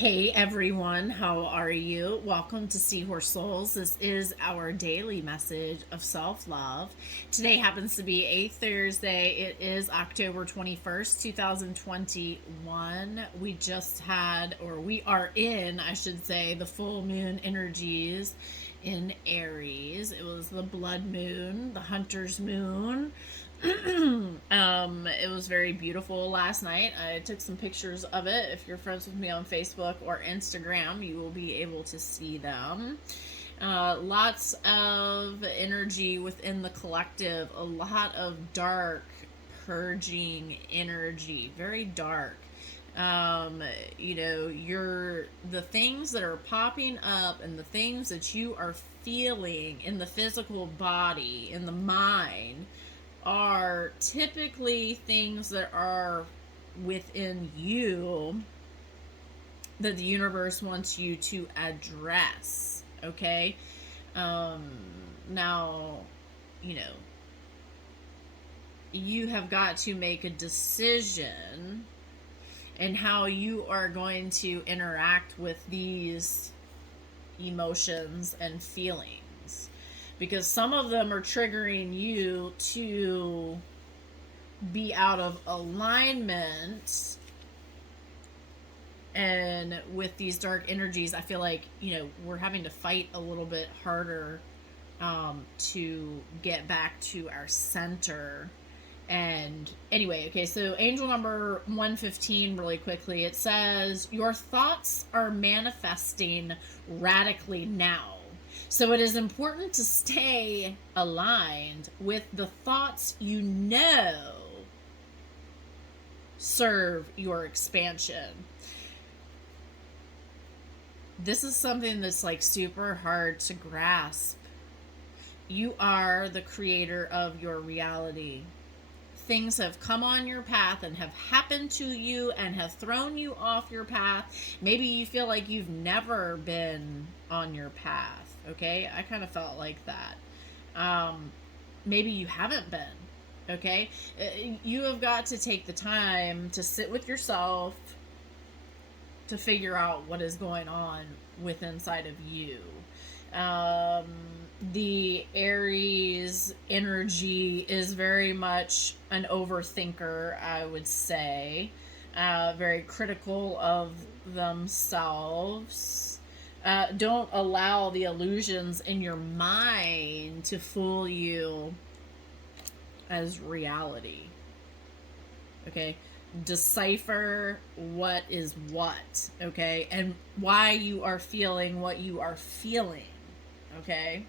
Hey everyone, how are you? Welcome to Seahorse Souls. This is our daily message of self love. Today happens to be a Thursday. It is October 21st, 2021. We just had, or we are in, I should say, the full moon energies in Aries. It was the blood moon, the hunter's moon. It was very beautiful last night. I took some pictures of it. If you're friends with me on Facebook or Instagram, you will be able to see them. Lots of energy within the collective, a lot of dark, purging energy, very dark. You're the things that are popping up and the things that you are feeling in the physical body, in the mind, are typically things that are within you that the universe wants you to address. Okay. Now, you know, you have got to make a decision in how you are going to interact with these emotions and feelings, because some of them are triggering you to be out of alignment. And with these dark energies, I feel like, we're having to fight a little bit harder to get back to our center. And anyway, okay, so angel number 115, really quickly, it says, your thoughts are manifesting radically now. So it is important to stay aligned with the thoughts serve your expansion. This is something that's like super hard to grasp. You are the creator of your reality. Things have come on your path and have happened to you and have thrown you off your path. Maybe you feel like you've never been on your path. Okay, I kind of felt like that. Maybe you haven't been. Okay, you have got to take the time to sit with yourself to figure out what is going on with inside of you. The Aries energy is very much an overthinker, I would say. Very critical of themselves. Don't allow the illusions in your mind to fool you as reality. Okay? Decipher what is what, okay? And why you are feeling what you are feeling, okay?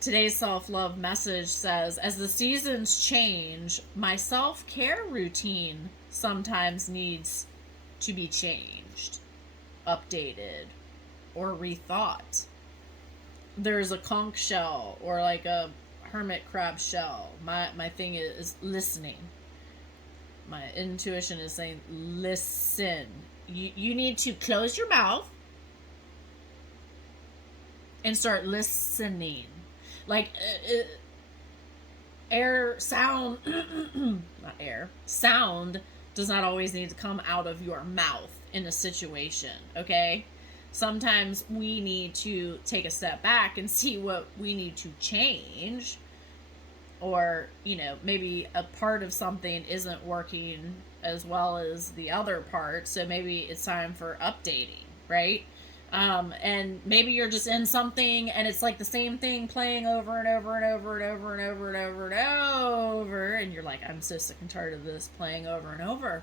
Today's self-love message says, as the seasons change, my self-care routine sometimes needs to be changed, updated, or rethought. There's a conch shell or like a hermit crab shell. My thing is listening. My intuition is saying, listen. You need to close your mouth and start listening. Like sound does not always need to come out of your mouth in a situation, okay? Sometimes we need to take a step back and see what we need to change, or maybe a part of something isn't working as well as the other part, so maybe it's time for updating, right? And maybe you're just in something and it's like the same thing playing over and over and over and over and over and over and over, and you're like, I'm so sick and tired of this playing over and over.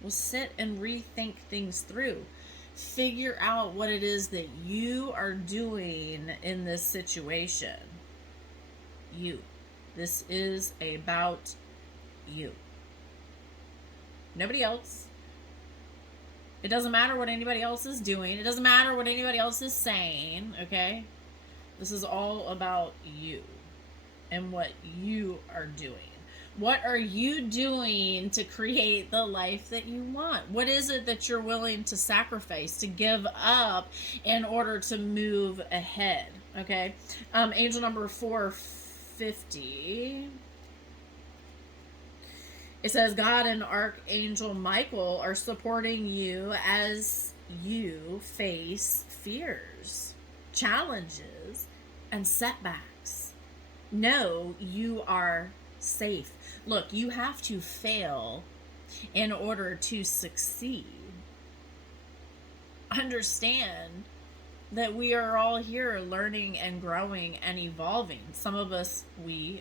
Well, sit and rethink things through. Figure out what it is that you are doing in this situation. You. This is about you. Nobody else. It doesn't matter what anybody else is doing. It doesn't matter what anybody else is saying, okay? This is all about you and what you are doing. What are you doing to create the life that you want? What is it that you're willing to sacrifice, to give up in order to move ahead, okay? Angel number 450 It says God and Archangel Michael are supporting you as you face fears, challenges, and setbacks. Know you are safe. Look, you have to fail in order to succeed. Understand that we are all here learning and growing and evolving. Some of us,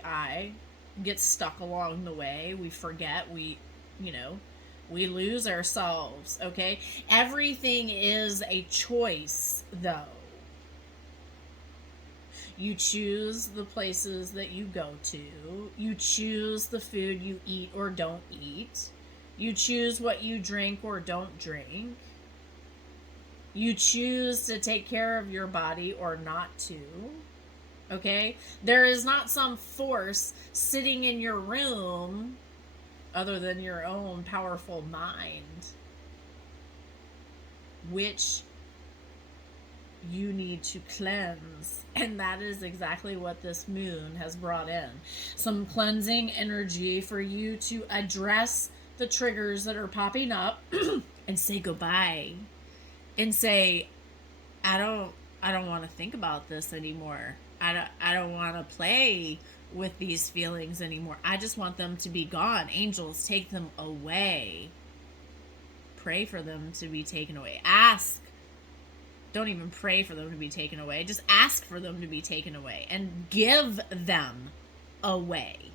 I get stuck along the way. We forget, we lose ourselves, okay? Everything is a choice, though. You choose the places that you go to. You choose the food you eat or don't eat. You choose what you drink or don't drink. You choose to take care of your body or not to. Okay? There is not some force sitting in your room other than your own powerful mind, which you need to cleanse. And that is exactly what this moon has brought in. Some cleansing energy for you to address the triggers that are popping up and say goodbye. And say, I don't want to think about this anymore. I don't want to play with these feelings anymore. I just want them to be gone. Angels, take them away. Pray for them to be taken away. Ask. Don't even pray for them to be taken away. Just ask for them to be taken away and give them away.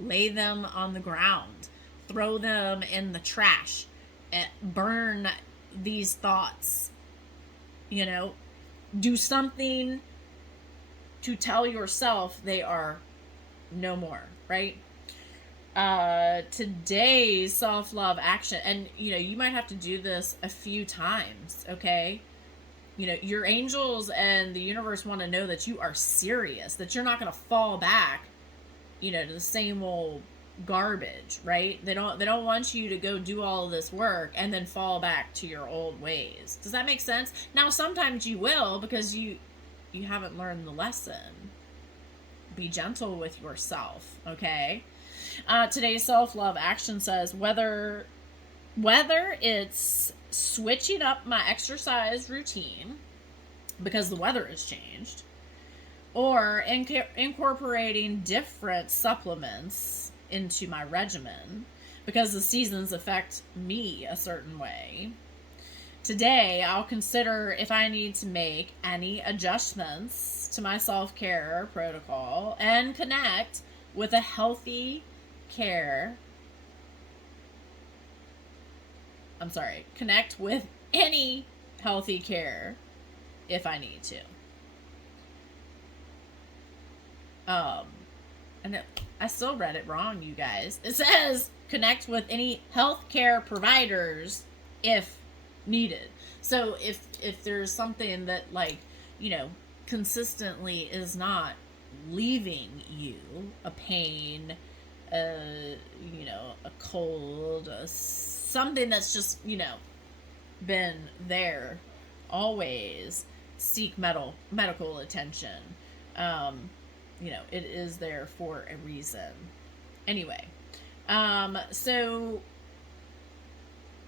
Lay them on the ground. Throw them in the trash. Burn these thoughts. Do something to tell yourself they are no more, right? Today's self-love action, and you might have to do this a few times, okay? Your angels and the universe want to know that you are serious, that you're not going to fall back, to the same old garbage, right? They don't want you to go do all of this work and then fall back to your old ways. Does that make sense? Now, sometimes you will, because you haven't learned the lesson. Be gentle with yourself, okay? Today's self-love action says, whether it's switching up my exercise routine because the weather has changed, or incorporating different supplements into my regimen because the seasons affect me a certain way. Today, I'll consider if I need to make any adjustments to my self-care protocol and connect with a healthy care. Connect with any healthy care if I need to. I still read it wrong, you guys. It says connect with any healthcare providers if needed. So if there's something that consistently is not leaving you, a pain, a cold, something that's just been there always, seek medical attention. It is there for a reason. Anyway, so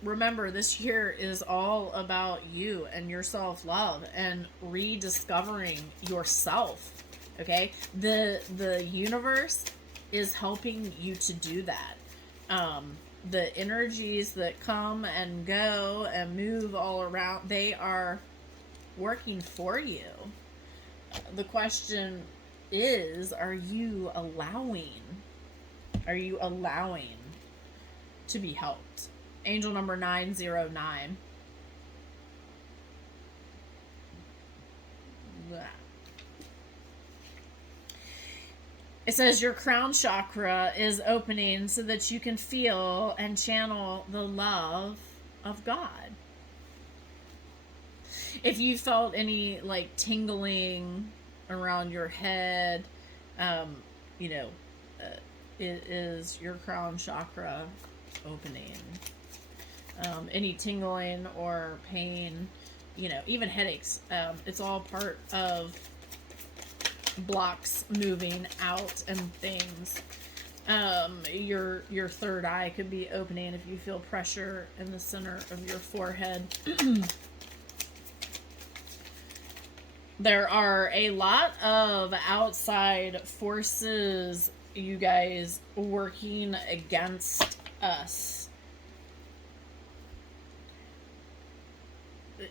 remember, this year is all about you and your self-love and rediscovering yourself. Okay, the universe is helping you to do that. The energies that come and go and move all around, they are working for you. The question is, are you allowing to be helped? Angel number 909. It says your crown chakra is opening so that you can feel and channel the love of God. If you felt any tingling around your head, it is your crown chakra opening. Any tingling or pain, even headaches, it's all part of blocks moving out and things. Your third eye could be opening if you feel pressure in the center of your forehead. There are a lot of outside forces, you guys, working against us.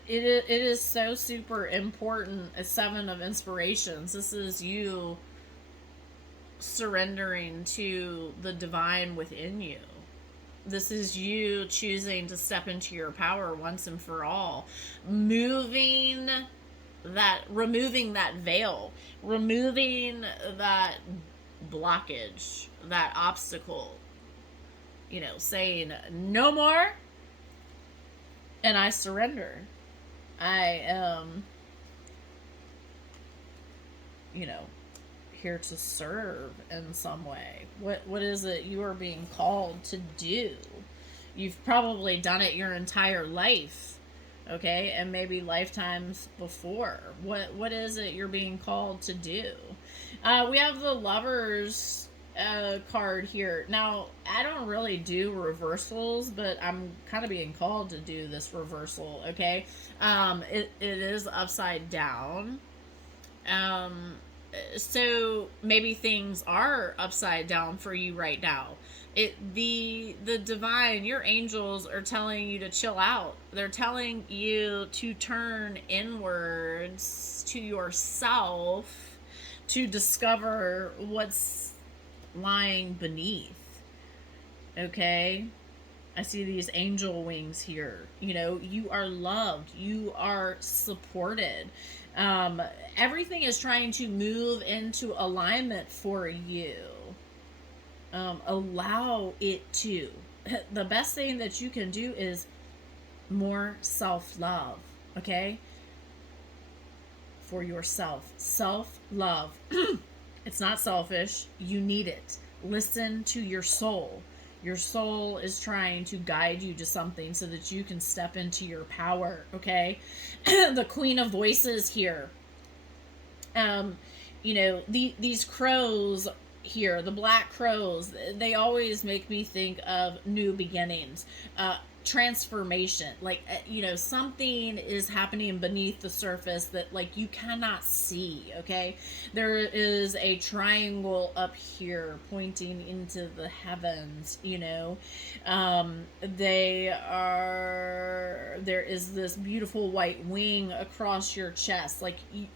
It is so super important. A seven of inspirations. This is you surrendering to the divine within you. This is you choosing to step into your power once and for all. Removing that veil, removing that blockage, that obstacle, saying no more, and I surrender. I am, here to serve in some way. What is it you are being called to do? You've probably done it your entire life, okay, and maybe lifetimes before. What is it you're being called to do? We have the Lovers card here. Now, I don't really do reversals, but I'm kind of being called to do this reversal, okay? It is upside down. So maybe things are upside down for you right now. The divine, your angels are telling you to chill out. They're telling you to turn inwards to yourself to discover what's lying beneath. Okay? I see these angel wings here. You are loved. You are supported. Everything is trying to move into alignment for you. Allow it to. The best thing that you can do is more self-love, okay? For yourself. Self-love. It's not selfish. You need it. Listen to your soul. Your soul is trying to guide you to something so that you can step into your power, okay? The Queen of Voices here. These crows here, the black crows, they always make me think of new beginnings, transformation. Something is happening beneath the surface that, you cannot see, okay? There is a triangle up here pointing into the heavens, there is this beautiful white wing across your chest.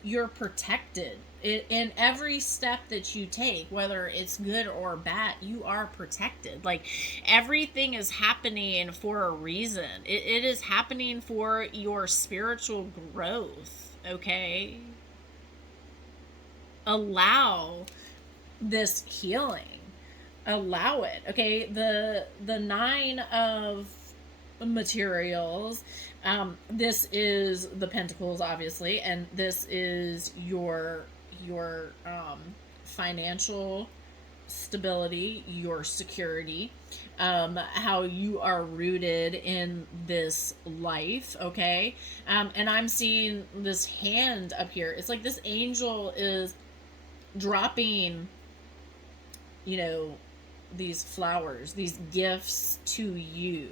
You're protected. In every step that you take, whether it's good or bad, you are protected. Everything is happening for a reason. It is happening for your spiritual growth, okay? Allow this healing. Allow it, okay? The Nine of Materials, this is the Pentacles, obviously, and this is your financial stability, your security, how you are rooted in this life, okay? And I'm seeing this hand up here. It's like this angel is dropping, these flowers, these gifts to you.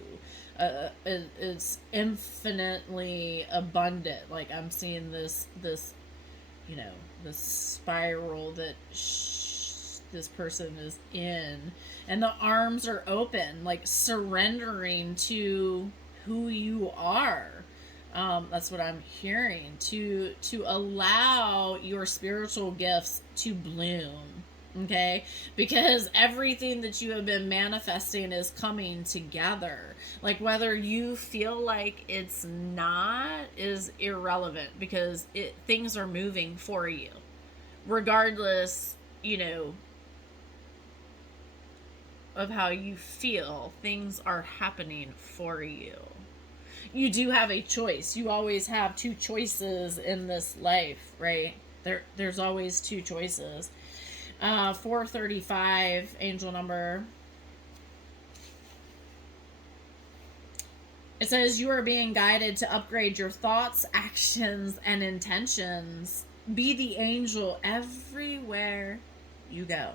It's infinitely abundant. I'm seeing this this spiral that this person is in, and the arms are open, surrendering to who you are. That's what I'm hearing, to allow your spiritual gifts to bloom, okay? Because everything that you have been manifesting is coming together. Whether you feel like it's not is irrelevant, because things are moving for you. Regardless, of how you feel, things are happening for you. You do have a choice. You always have two choices in this life, right? There's always two choices. 435, angel number. It says you are being guided to upgrade your thoughts, actions, and intentions. Be the angel everywhere you go.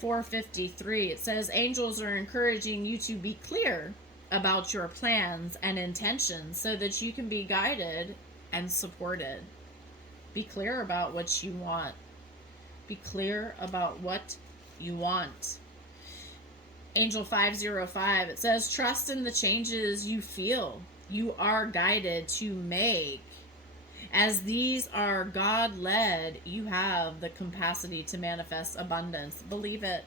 453, it says, angels are encouraging you to be clear about your plans and intentions so that you can be guided and supported. Be clear about what you want. Be clear about what you want. Angel 505, it says, trust in the changes you feel you are guided to make. As these are God-led, you have the capacity to manifest abundance. Believe it.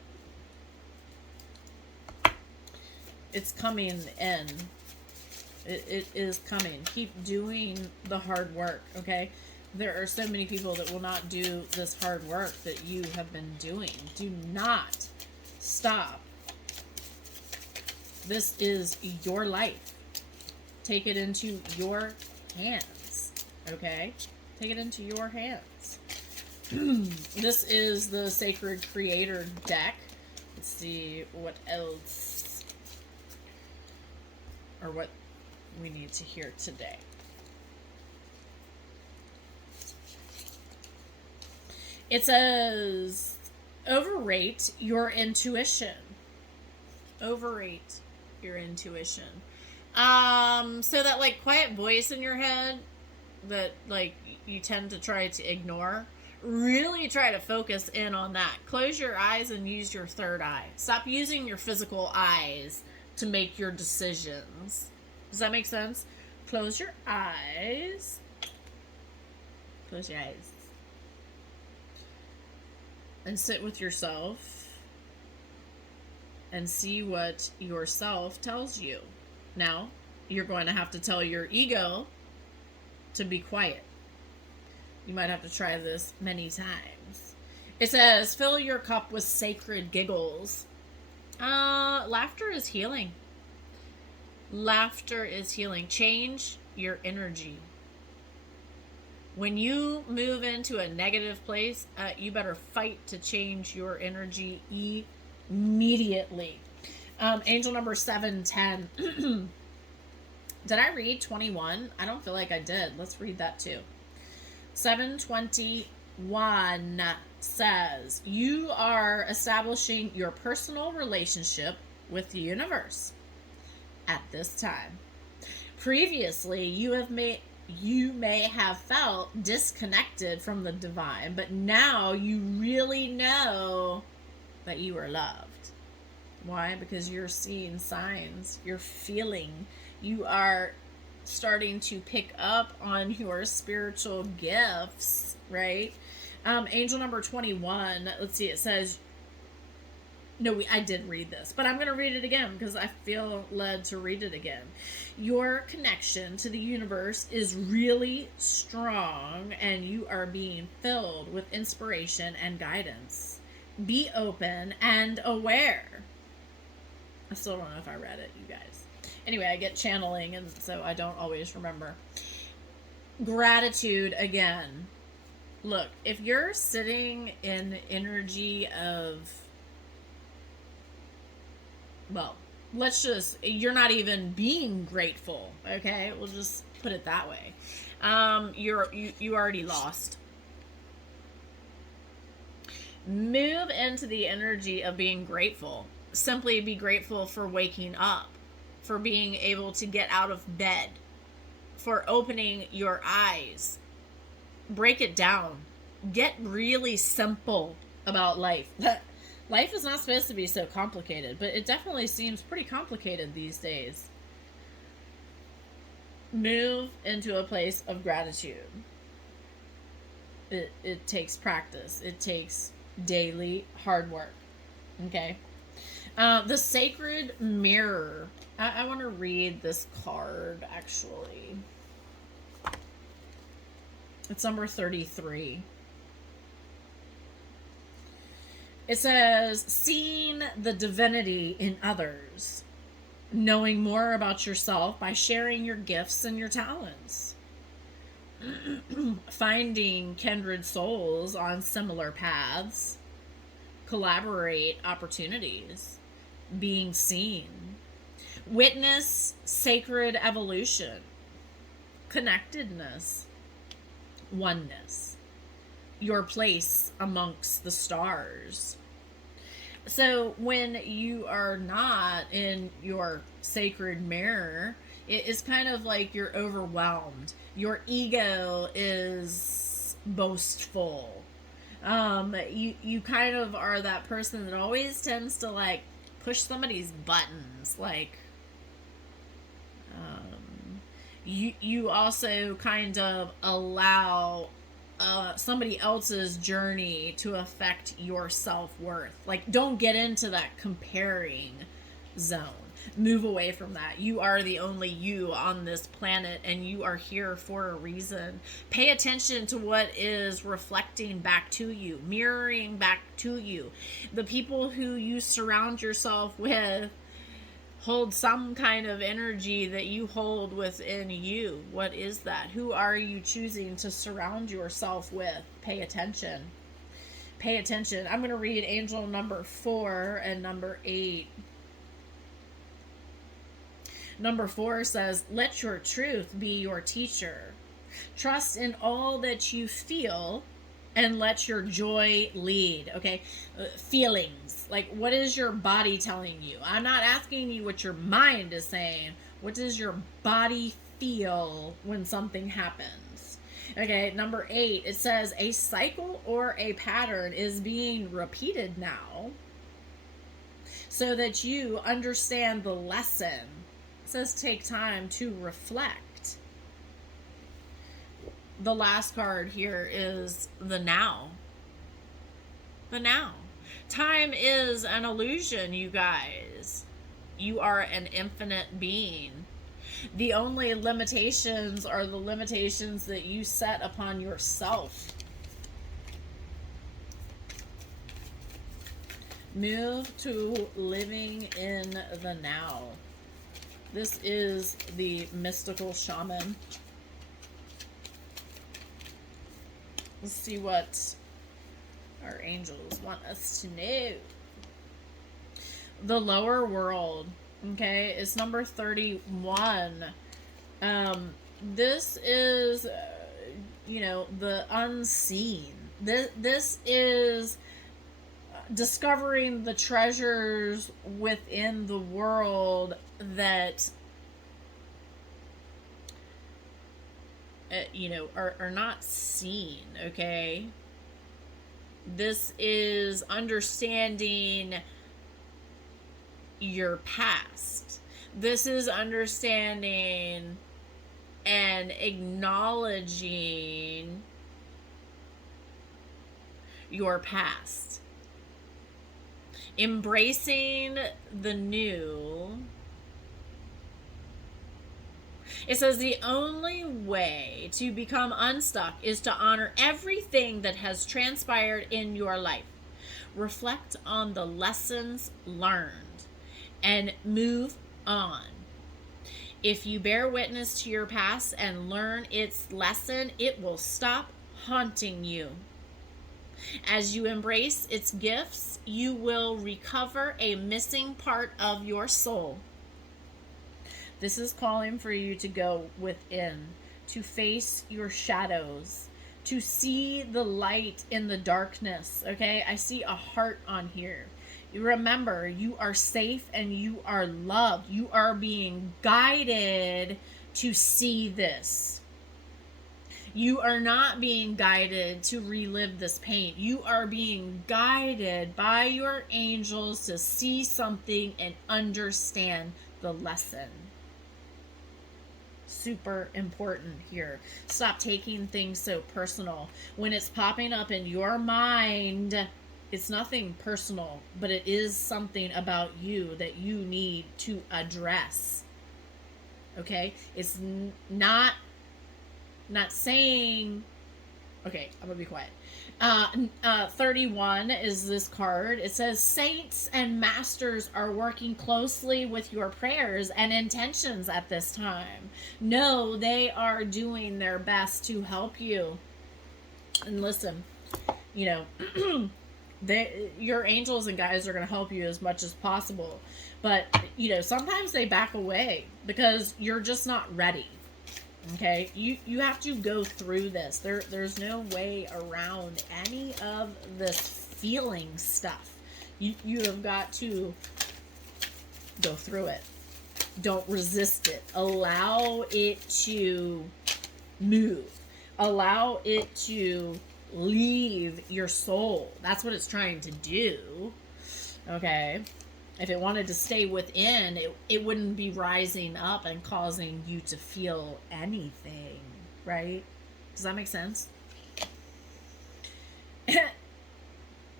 It's coming in. It is coming. Keep doing the hard work, okay? There are so many people that will not do this hard work that you have been doing. Do not stop. This is your life. Take it into your hands, okay? Take it into your hands. This is the Sacred Creator deck. Let's see what else, or what we need to hear today. It says, overrate your intuition. Overrate your intuition. So that like quiet voice in your head that like you tend to try to ignore, really try to focus in on that. Close your eyes and use your third eye. Stop using your physical eyes to make your decisions. Does that make sense? Close your eyes. Close your eyes. And sit with yourself and see what yourself tells you. Now, you're going to have to tell your ego to be quiet. You might have to try this many times. It says, fill your cup with sacred giggles. Laughter is healing. Laughter is healing. Change your energy. When you move into a negative place, you better fight to change your energy immediately. Angel number 710. Did I read 21? I don't feel like I did. Let's read that too. 721 says, you are establishing your personal relationship with the universe at this time. Previously, you may have felt disconnected from the divine, but now you really know that you are loved. Why? Because you're seeing signs, you're feeling, you are starting to pick up on your spiritual gifts, right? Angel number 21, let's see, it says, no, I did read this, but I'm going to read it again because I feel led to read it again. Your connection to the universe is really strong and you are being filled with inspiration and guidance. Be open and aware. I still don't know if I read it, you guys. Anyway, I get channeling, and so I don't always remember. Gratitude again. Look, if you're sitting in the energy of, well, you're not even being grateful, okay? We'll just put it that way. You already lost. Move into the energy of being grateful. Simply be grateful for waking up, for being able to get out of bed, for opening your eyes. Break it down. Get really simple about life. Life is not supposed to be so complicated, but it definitely seems pretty complicated these days. Move into a place of gratitude. It takes practice. It takes daily hard work. Okay? The Sacred Mirror. I want to read this card, actually. It's number 33. It says, seeing the divinity in others, knowing more about yourself by sharing your gifts and your talents, finding kindred souls on similar paths, collaborate opportunities, being seen, witness sacred evolution, connectedness, oneness, your place amongst the stars. So when you are not in your sacred mirror, it is kind of like you're overwhelmed. Your ego is boastful. You kind of are that person that always tends to like push somebody's buttons. Like, you also kind of allow somebody else's journey to affect your self-worth. Like, don't get into that comparing zone. Move away from that. You are the only you on this planet, and you are here for a reason. Pay attention to what is reflecting back to you, mirroring back to you. The people who you surround yourself with hold some kind of energy that you hold within you. What is that? Who are you choosing to surround yourself with? Pay attention. Pay attention. I'm going to read angel number 4 and number 8. Number 4 says, let your truth be your teacher. Trust in all that you feel and let your joy lead. Okay, feelings. Like, what is your body telling you? I'm not asking you what your mind is saying. What does your body feel when something happens? Okay, number 8, it says a cycle or a pattern is being repeated now so that you understand the lesson. It says take time to reflect. The last card here is the now. The now. Time is an illusion, you guys. You are an infinite being. The only limitations are the limitations that you set upon yourself. Move to living in the now. This is the mystical shaman. Let's see what our angels want us to know. The lower world, okay, is number 31. This is, the unseen. This is discovering the treasures within the world that are not seen. Okay, this is understanding your past. This is understanding and acknowledging your past, embracing the new. It says the only way to become unstuck is to honor everything that has transpired in your life. Reflect on the lessons learned and move on. If you bear witness to your past and learn its lesson, it will stop haunting you. As you embrace its gifts, you will recover a missing part of your soul. This is calling for you to go within, to face your shadows, to see the light in the darkness, okay? I see a heart on here. Remember, you are safe and you are loved. You are being guided to see this. You are not being guided to relive this pain. You are being guided by your angels to see something and understand the lesson. Super important here. Stop taking things so personal. When it's popping up in your mind, it's nothing personal, but it is something about you that you need to address. Okay? It's not saying, okay, I'm gonna be quiet. 31 is this card. It says saints and masters are working closely with your prayers and intentions at this time. No, they are doing their best to help you. And listen, your angels and guides are going to help you as much as possible. But, sometimes they back away because you're just not ready. Okay, you have to go through this. There's no way around any of this feeling stuff. You have got to go through it. Don't resist it. Allow it to move. Allow it to leave your soul. That's what it's trying to do. Okay? If it wanted to stay within, it wouldn't be rising up and causing you to feel anything. Right? Does that make sense?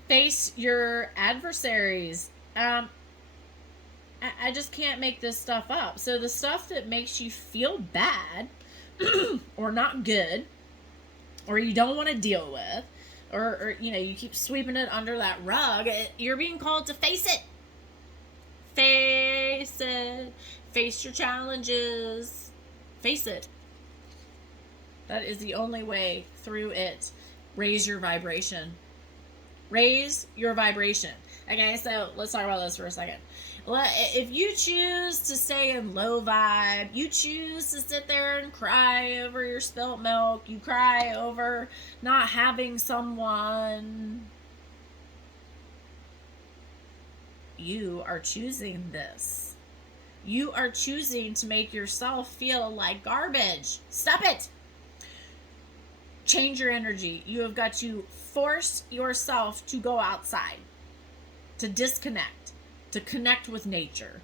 Face your adversaries. I just can't make this stuff up. So the stuff that makes you feel bad or not good, or you don't want to deal with, or you keep sweeping it under that rug, you're being called to face it. Face it. Face your challenges. Face it. That is the only way through it. Raise your vibration. Raise your vibration. Okay, so let's talk about this for a second. If you choose to stay in low vibe, you choose to sit there and cry over your spilt milk, you cry over not having someone, you are choosing this. You are choosing to make yourself feel like garbage. Stop it. Change your energy. You have got to force yourself to go outside, to disconnect, to connect with nature.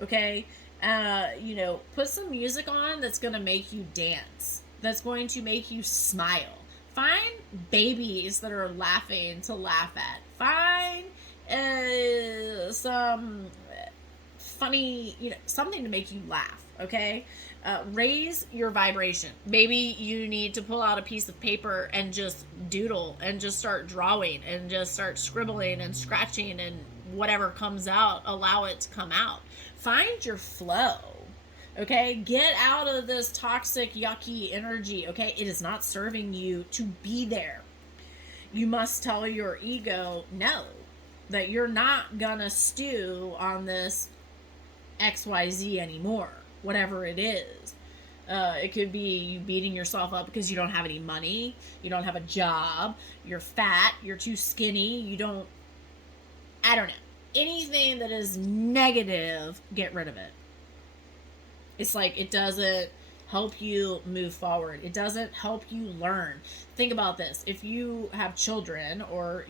Okay? Put some music on that's going to make you dance, that's going to make you smile. Find babies that are laughing to laugh at. Find some funny, something to make you laugh. Okay? Raise your vibration. Maybe you need to pull out a piece of paper and just doodle and just start drawing and just start scribbling and scratching, and whatever comes out, allow it to come out. Find your flow. Okay? Get out of this toxic, yucky energy. Okay? It is not serving you to be there. You must tell your ego no, that you're not gonna stew on this XYZ anymore. Whatever it is. It could be you beating yourself up because you don't have any money, you don't have a job, you're fat, you're too skinny, I don't know. Anything that is negative, get rid of it. It's like it doesn't help you move forward. It doesn't help you learn. Think about this. If you have children, or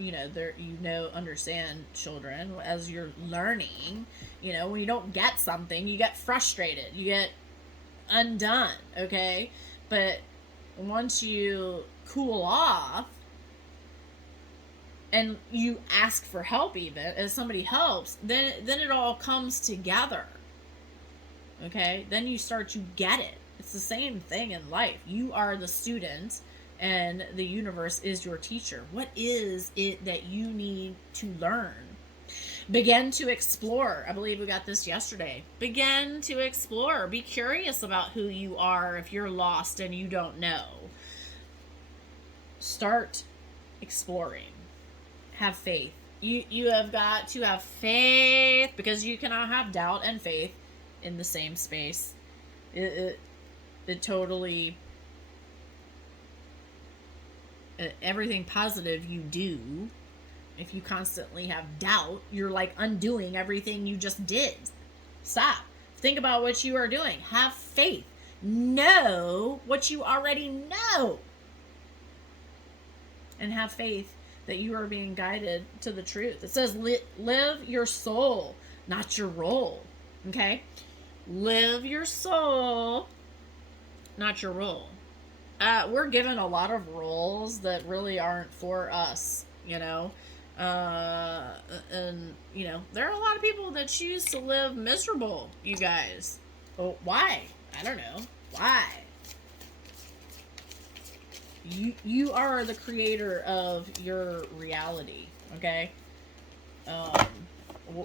understand children, as you're learning, when you don't get something, you get frustrated, you get undone. Okay? But once you cool off and you ask for help, even as somebody helps, then it all comes together. Okay? Then you start to get it. It's the same thing in life. You are the student and the universe is your teacher. What is it that you need to learn? Begin to explore. I believe we got this yesterday. Begin to explore. Be curious about who you are if you're lost and you don't know. Start exploring. Have faith. You have got to have faith, because you cannot have doubt and faith in the same space. It totally, everything positive you do, if you constantly have doubt, you're like undoing everything you just did. Stop. Think about what you are doing. Have faith. Know what you already know. And have faith that you are being guided to the truth. It says live your soul, not your role. Okay? Live your soul, not your role. We're given a lot of roles that really aren't for us, and there are a lot of people that choose to live miserable, you guys. Well, why? I don't know. Why? You are the creator of your reality, okay?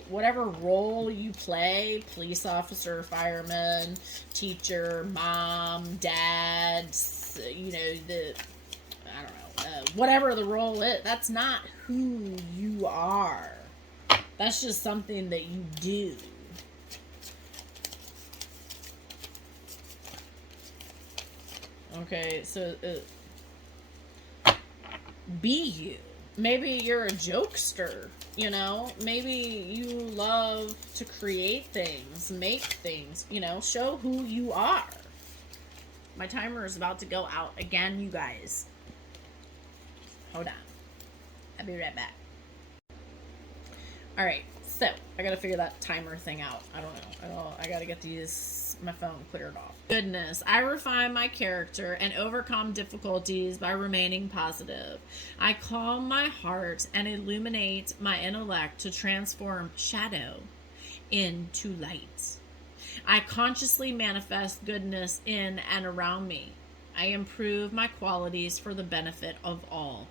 Whatever role you play, police officer, fireman, teacher, mom, dad, whatever the role is, that's not who you are. That's just something that you do. Okay, so be you. Maybe you're a jokester, You know, maybe you love to create things, make things, you know, show who you are. My timer is about to go out again, you guys. Hold on. I'll be right back. All right, so I gotta figure that timer thing out. I don't know. I gotta get my phone cleared off. Goodness, I refine my character and overcome difficulties by remaining positive. I calm my heart and illuminate my intellect to transform shadow into light. I consciously manifest goodness in and around me. I improve my qualities for the benefit of all.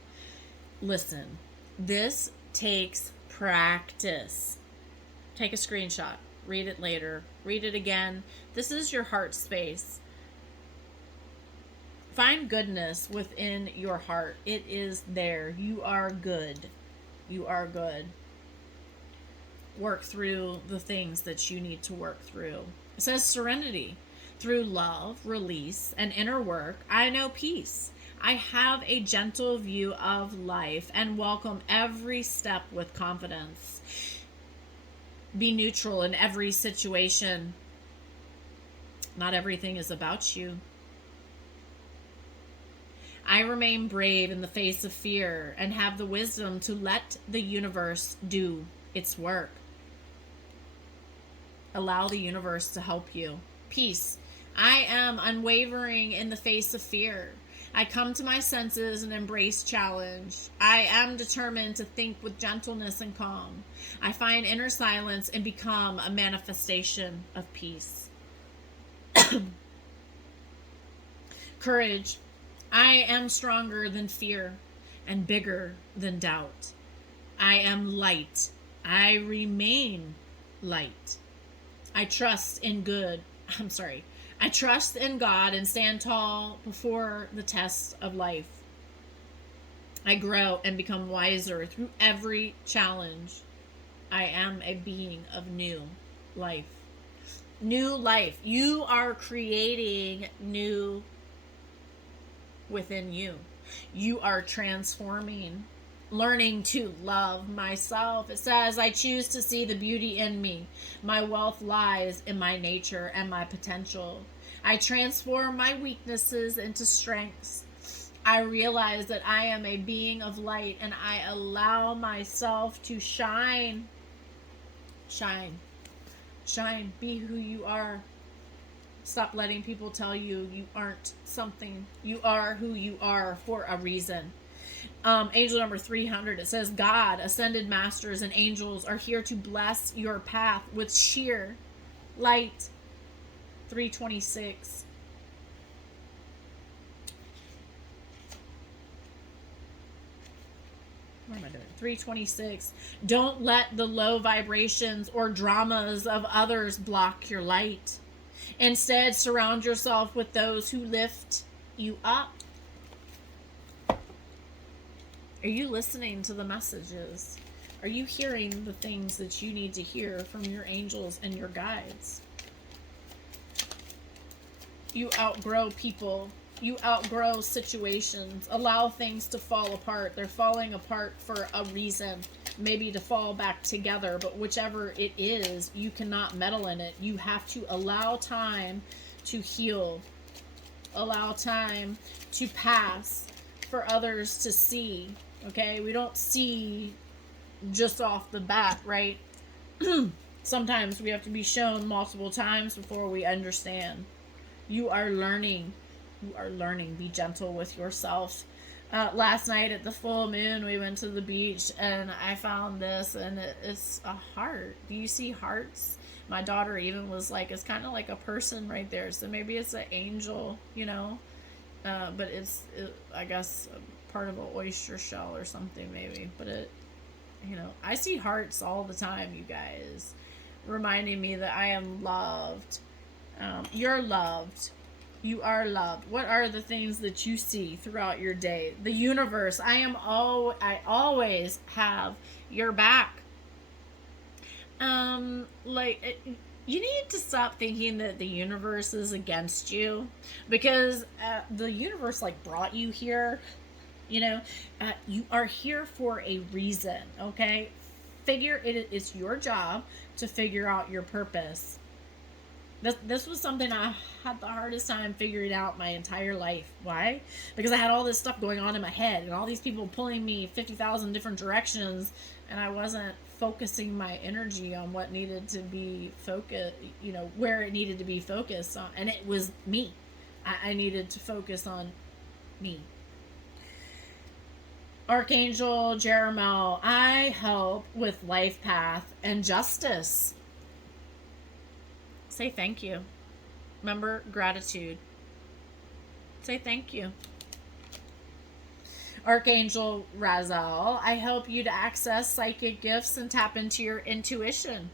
Listen, this takes practice. Take a screenshot, read it later, read it again. This is your heart space. Find goodness within your heart. It is there. You are good. You are good. Work through the things that you need to work through. It says serenity. Through love, release, and inner work, I know peace. I have a gentle view of life and welcome every step with confidence. Be neutral in every situation. Not everything is about you. I remain brave in the face of fear and have the wisdom to let the universe do its work. Allow the universe to help you. Peace. I am unwavering in the face of fear. I come to my senses and embrace challenge. I am determined to think with gentleness and calm. I find inner silence and become a manifestation of peace. Courage. I am stronger than fear and bigger than doubt. I am light. I remain light. I trust in I trust in God and stand tall before the tests of life. I grow and become wiser through every challenge. I am a being of new life. New life. You are creating new within you. You are transforming, learning to love myself. It says, I choose to see the beauty in me. My wealth lies in my nature and my potential. I transform my weaknesses into strengths. I realize that I am a being of light and I allow myself to shine. Shine. Shine. Be who you are. Stop letting people tell you you aren't something. You are who you are for a reason. Angel number 300, it says, God, ascended masters, and angels are here to bless your path with sheer light. 326. What am I doing? 326. Don't let the low vibrations or dramas of others block your light. Instead, surround yourself with those who lift you up. Are you listening to the messages? Are you hearing the things that you need to hear from your angels and your guides? You outgrow people. You outgrow situations. Allow things to fall apart. They're falling apart for a reason. Maybe to fall back together, but whichever it is, you cannot meddle in it. You have to allow time to heal. Allow time to pass for others to see. Okay? We don't see just off the bat, right? Sometimes we have to be shown multiple times before we understand. You are learning. You are learning. Be gentle with yourself. Last night at the full moon, we went to the beach and I found this, and it's a heart. Do you see hearts? My daughter even was like, it's kind of like a person right there. So maybe it's an angel, you know, but I guess part of an oyster shell or something maybe. But I see hearts all the time, you guys, reminding me that I am loved. You're loved. You are loved. What are the things that you see throughout your day? The universe. I always have your back. You need to stop thinking that the universe is against you, because the universe brought you here. You are here for a reason. Okay, It's your job to figure out your purpose. This was something I had the hardest time figuring out my entire life. Why? Because I had all this stuff going on in my head and all these people pulling me 50,000 different directions, and I wasn't focusing my energy on what needed to be focused, where it needed to be focused on. And it was me. I needed to focus on me. Archangel Jeremiah, I help with life path and justice. Say thank you. Remember, gratitude. Say thank you. Archangel Raziel, I help you to access psychic gifts and tap into your intuition.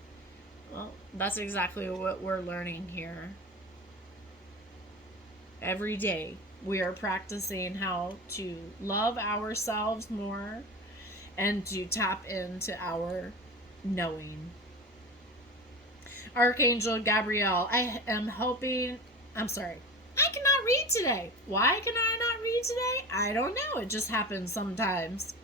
Well, that's exactly what we're learning here. Every day, we are practicing how to love ourselves more and to tap into our knowing. Archangel Gabriel, I cannot read today. Why can I not read today? I don't know. It just happens sometimes.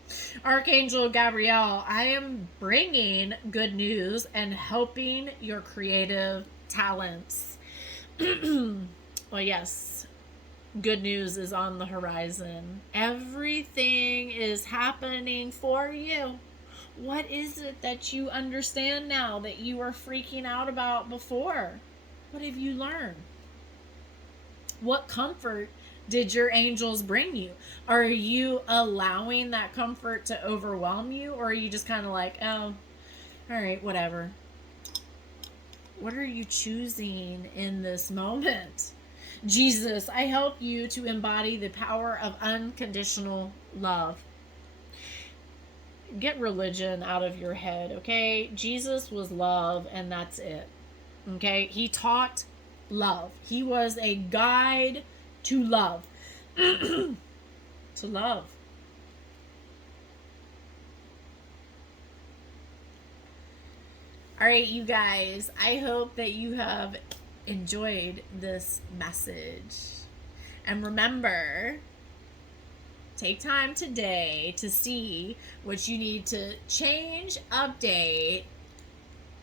Archangel Gabriel, I am bringing good news and helping your creative talents. Well, yes, good news is on the horizon. Everything is happening for you. What is it that you understand now that you were freaking out about before? What have you learned? What comfort did your angels bring you? Are you allowing that comfort to overwhelm you? Or are you just kind of like, oh, all right, whatever? What are you choosing in this moment? Jesus, I help you to embody the power of unconditional love. Get religion out of your head, okay? Jesus was love, and that's it. Okay? He taught love. He was a guide to love. To love. All right, you guys. I hope that you have enjoyed this message. And remember, take time today to see what you need to change, update,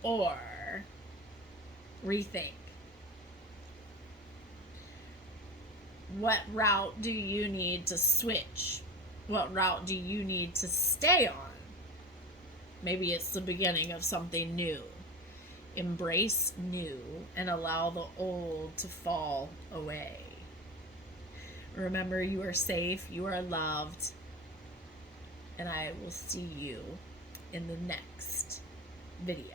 or rethink. What route do you need to switch? What route do you need to stay on? Maybe it's the beginning of something new. Embrace new and allow the old to fall away. Remember, you are safe, you are loved, and I will see you in the next video.